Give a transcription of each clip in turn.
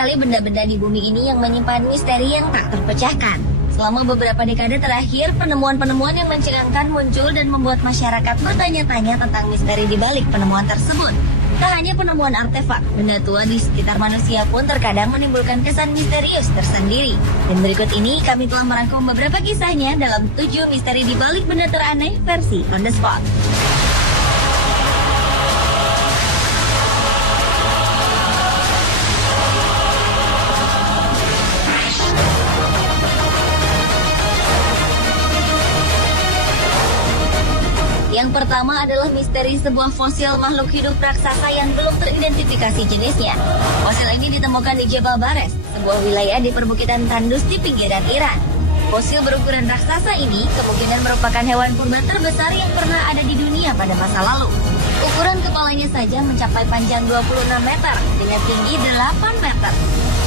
sekali benda-benda di bumi ini yang menyimpan misteri yang tak terpecahkan. Selama beberapa dekade terakhir, penemuan-penemuan yang mencengangkan muncul dan membuat masyarakat bertanya-tanya tentang misteri di balik penemuan tersebut. Tak hanya penemuan artefak, benda tua di sekitar manusia pun terkadang menimbulkan kesan misterius tersendiri. Dan berikut ini kami telah merangkum beberapa kisahnya dalam 7 misteri di balik benda teraneh versi On The Spot. Yang pertama adalah misteri sebuah fosil makhluk hidup raksasa yang belum teridentifikasi jenisnya. Fosil ini ditemukan di Jebel Bares, sebuah wilayah di perbukitan tandus di pinggiran Iran. Fosil berukuran raksasa ini kemungkinan merupakan hewan purba terbesar yang pernah ada di dunia pada masa lalu. Ukuran kepalanya saja mencapai panjang 26 meter dengan tinggi 8 meter.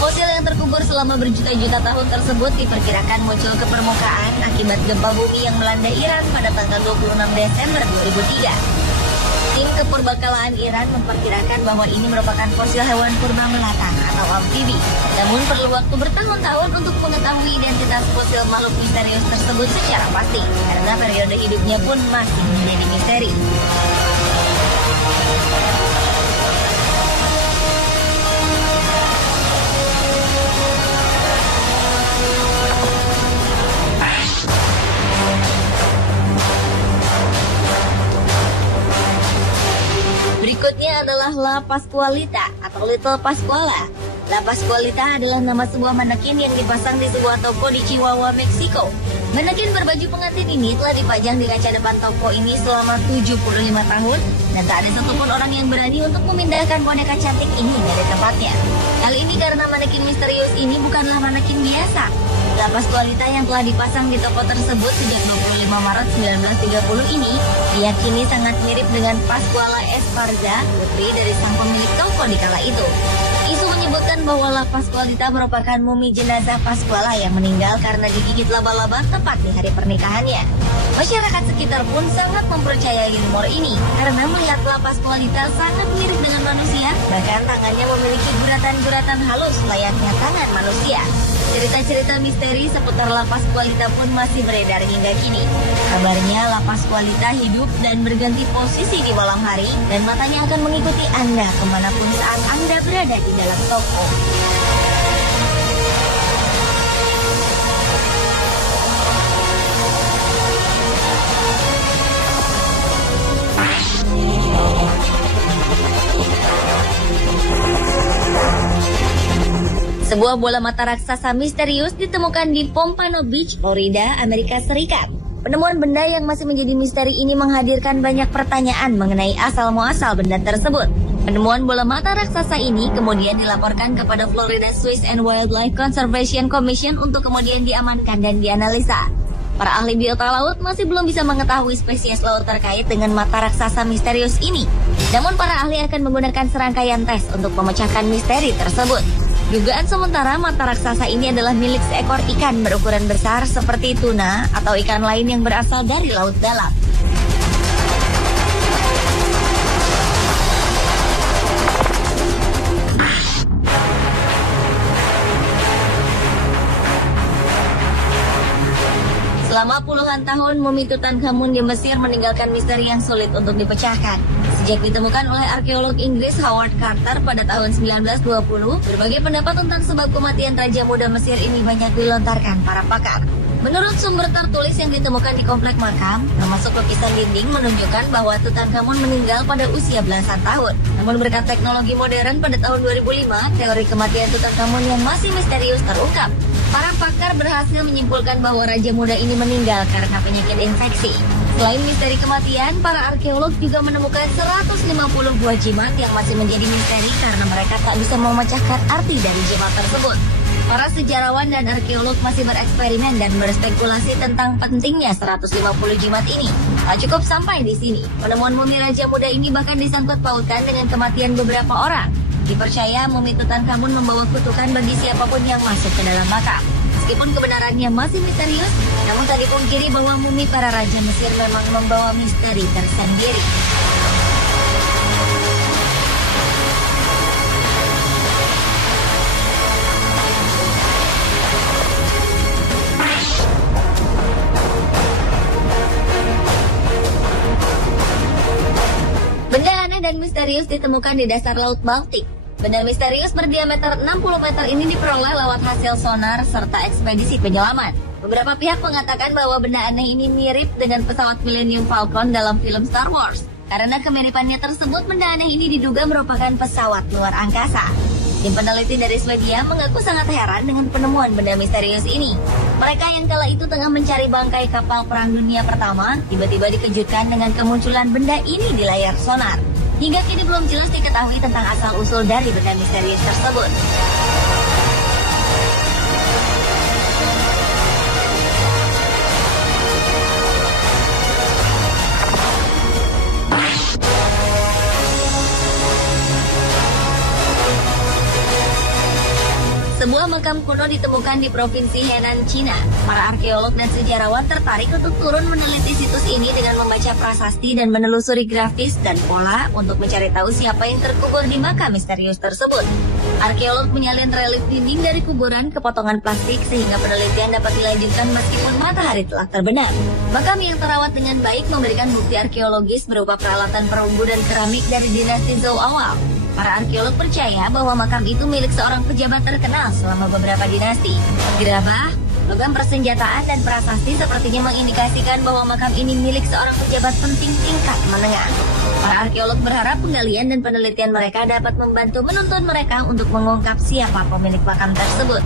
Fosil yang terkubur selama berjuta-juta tahun tersebut diperkirakan muncul ke permukaan akibat gempa bumi yang melanda Iran pada tanggal 26 Desember 2003. Tim kepurbakalaan Iran memperkirakan bahwa ini merupakan fosil hewan purba melata atau amfibi. Namun perlu waktu bertahun-tahun untuk mengetahui identitas fosil makhluk misterius tersebut secara pasti, karena periode hidupnya pun masih menjadi misteri. Berikutnya adalah La Pascualita atau Little Pascuala. La Pascualita adalah nama sebuah manekin yang dipasang di sebuah toko di Chihuahua, Meksiko. Manekin berbaju pengantin ini telah dipajang di kaca depan toko ini selama 75 tahun dan tak ada satupun orang yang berani untuk memindahkan boneka cantik ini dari tempatnya. Hal ini karena manekin misterius ini bukanlah manekin biasa. La Pascualita yang telah dipasang di toko tersebut sejak 25 Maret 1930 ini diyakini sangat mirip dengan Pascuala Esparza, putri dari sang pemilik toko di kala itu. Isu menyebutkan bahwa La Pascualita merupakan mumi jenazah Pascuala yang meninggal karena digigit laba-laba tepat di hari pernikahannya. Masyarakat sekitar pun sangat mempercayai rumor ini karena melihat La Pascualita sangat mirip dengan manusia, bahkan tangannya memiliki guratan-guratan halus layaknya tangan manusia. Cerita-cerita misteri seputar La Pascualita pun masih beredar hingga kini. Kabarnya La Pascualita hidup dan berganti posisi di malam hari dan matanya akan mengikuti Anda kemanapun saat Anda berada di dalam toko. Sebuah bola mata raksasa misterius ditemukan di Pompano Beach, Florida, Amerika Serikat. Penemuan benda yang masih menjadi misteri ini menghadirkan banyak pertanyaan mengenai asal-muasal benda tersebut. Penemuan bola mata raksasa ini kemudian dilaporkan kepada Florida Fish and Wildlife Conservation Commission untuk kemudian diamankan dan dianalisa. Para ahli biota laut masih belum bisa mengetahui spesies laut terkait dengan mata raksasa misterius ini. Namun para ahli akan menggunakan serangkaian tes untuk memecahkan misteri tersebut. Dugaan sementara mata raksasa ini adalah milik seekor ikan berukuran besar seperti tuna atau ikan lain yang berasal dari laut dalam. Selama puluhan tahun, mumi Tutankhamun di Mesir meninggalkan misteri yang sulit untuk dipecahkan. Sejak ditemukan oleh arkeolog Inggris Howard Carter pada tahun 1920, berbagai pendapat tentang sebab kematian Raja Muda Mesir ini banyak dilontarkan para pakar. Menurut sumber tertulis yang ditemukan di komplek makam, termasuk lukisan dinding menunjukkan bahwa Tutankhamun meninggal pada usia belasan tahun. Namun berkat teknologi modern pada tahun 2005, teori kematian Tutankhamun yang masih misterius terungkap. Para pakar berhasil menyimpulkan bahwa Raja Muda ini meninggal karena penyakit infeksi. Selain misteri kematian, para arkeolog juga menemukan 150 buah jimat yang masih menjadi misteri karena mereka tak bisa memecahkan arti dari jimat tersebut. Para sejarawan dan arkeolog masih bereksperimen dan berspekulasi tentang pentingnya 150 jimat ini. Tak cukup sampai di sini, penemuan mumi Raja Muda ini bahkan disangkut pautkan dengan kematian beberapa orang. Dipercaya mumi Tutankhamun membawa kutukan bagi siapapun yang masuk ke dalam makam. Meskipun kebenarannya masih misterius, namun tak dipungkiri bahwa mumi para raja Mesir memang membawa misteri tersendiri. dan misterius ditemukan di dasar Laut Baltik. Benda misterius berdiameter 60 meter ini diperoleh lewat hasil sonar serta ekspedisi penyelaman. Beberapa pihak mengatakan bahwa benda aneh ini mirip dengan pesawat Millennium Falcon dalam film Star Wars. Karena kemiripannya tersebut, benda aneh ini diduga merupakan pesawat luar angkasa. Tim peneliti dari Swedia mengaku sangat heran dengan penemuan benda misterius ini. Mereka yang kala itu tengah mencari bangkai kapal Perang Dunia Pertama, tiba-tiba dikejutkan dengan kemunculan benda ini di layar sonar. Hingga kini belum jelas diketahui tentang asal-usul dari benda misterius tersebut. Sebuah makam kuno ditemukan di Provinsi Henan, Cina. Para arkeolog dan sejarawan tertarik untuk turun meneliti situs ini dengan membaca prasasti dan menelusuri grafis dan pola untuk mencari tahu siapa yang terkubur di makam misterius tersebut. Arkeolog menyalin relief dinding dari kuburan ke potongan plastik sehingga penelitian dapat dilanjutkan meskipun matahari telah terbenam. Makam yang terawat dengan baik memberikan bukti arkeologis berupa peralatan perunggu dan keramik dari dinasti Zhou awal. Para arkeolog percaya bahwa makam itu milik seorang pejabat terkenal selama beberapa dinasti. Gerabah, logam persenjataan, dan prasasti sepertinya mengindikasikan bahwa makam ini milik seorang pejabat penting tingkat menengah. Para arkeolog berharap penggalian dan penelitian mereka dapat membantu menuntun mereka untuk mengungkap siapa pemilik makam tersebut.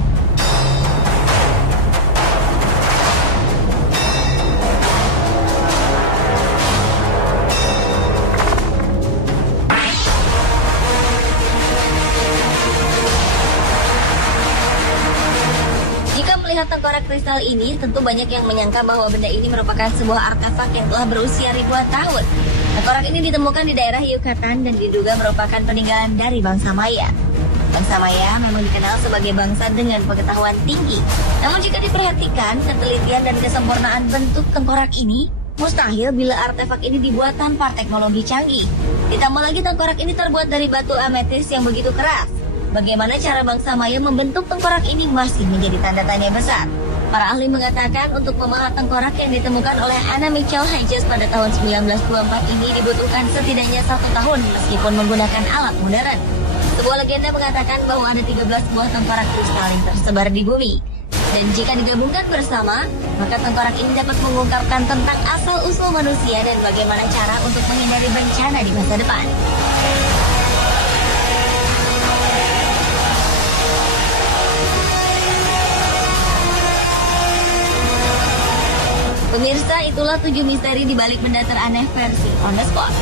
Melihat tengkorak kristal ini, tentu banyak yang menyangka bahwa benda ini merupakan sebuah artefak yang telah berusia ribuan tahun. Tengkorak ini ditemukan di daerah Yucatan dan diduga merupakan peninggalan dari bangsa Maya. Bangsa Maya memang dikenal sebagai bangsa dengan pengetahuan tinggi. Namun jika diperhatikan, ketelitian dan kesempurnaan bentuk tengkorak ini mustahil bila artefak ini dibuat tanpa teknologi canggih. Ditambah lagi tengkorak ini terbuat dari batu ametis yang begitu keras. Bagaimana cara bangsa Maya membentuk tengkorak ini masih menjadi tanda tanya besar. Para ahli mengatakan untuk memahat tengkorak yang ditemukan oleh Anna Mitchell Hedges pada tahun 1924 ini dibutuhkan setidaknya 1 tahun meskipun menggunakan alat modern. Sebuah legenda mengatakan bahwa ada 13 buah tengkorak kristal yang tersebar di bumi. Dan jika digabungkan bersama, maka tengkorak ini dapat mengungkapkan tentang asal-usul manusia dan bagaimana cara untuk menghindari bencana di masa depan. Pemirsa, itulah 7 misteri di balik benda teraneh versi On The Spot.